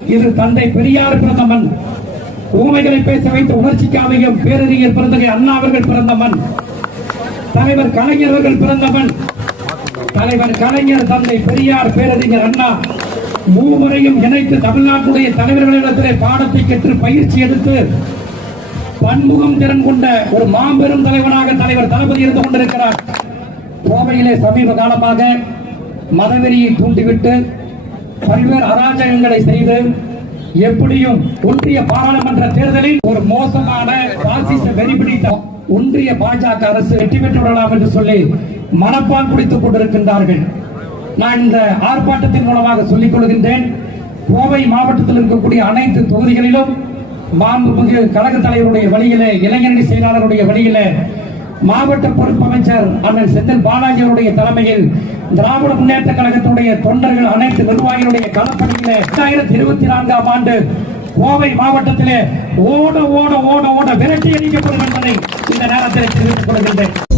இது தந்தை பெரியார் பிறந்த மண். ஊமைகளை பேச வைத்து உணர்ச்சிக்கு அமையும் பேரறிஞர் பிறந்தகை அண்ணா அவர்கள் பிறந்த மண். தலைவர் கலைஞர் அவர்கள் பிறந்த மண். தலைவர் கலைஞர், தந்தை பெரியார், பேரறிஞர் அண்ணா மூவரையும் இணைத்து தமிழ்நாட்டுடைய தலைவர்களிடத்திலே பாடத்தை கற்று பயிற்சி எடுத்து பன்முகம் திறன் கொண்ட ஒரு மாபெரும் தலைவனாக தலைவர் தளபதி இருந்து கொண்டிருக்கிறார். கோவையிலே சமீப காலமாக மதவெறியை தூண்டிவிட்டு பல்வேறு அராஜகங்களை செய்து எப்படியும் ஒன்றிய பாராளுமன்ற தேர்தலில் ஒரு மோசமான பாசிச வெறி பிடித்த ஒன்றிய பாஜக அரசு வெற்றி பெற்று விடலாம் என்று சொல்லி மனப்பால் குடித்துக் கொண்டிருக்கின்றார்கள். நான் இந்த ஆர்ப்பாட்டத்தின் மூலமாக சொல்லிக் கொள்கின்றேன், கோவை மாவட்டத்தில் இருக்கக்கூடிய அனைத்து தொகுதிகளிலும் மாண்புமிகு கழக தலைவருடைய வழியிலே, இளைஞரணி செயலாளருடைய வழியிலே, மாவட்ட பொறுப்பு அமைச்சர் அண்ணன் செந்தில் பாலாஜி அவருடைய தலைமையில் திராவிட முன்னேற்ற கழகத்துடைய தொண்டர்கள் அனைத்து நிர்வாகிகளுடைய களப்பணியிலே 2024ஆம் ஆண்டு கோவை மாவட்டத்திலே ஓட ஓட ஓட ஓட விரட்டி அடிக்கப்படும் என்பதை இந்த நேரத்தில் தெரிவித்துக் கொள்கின்றேன்.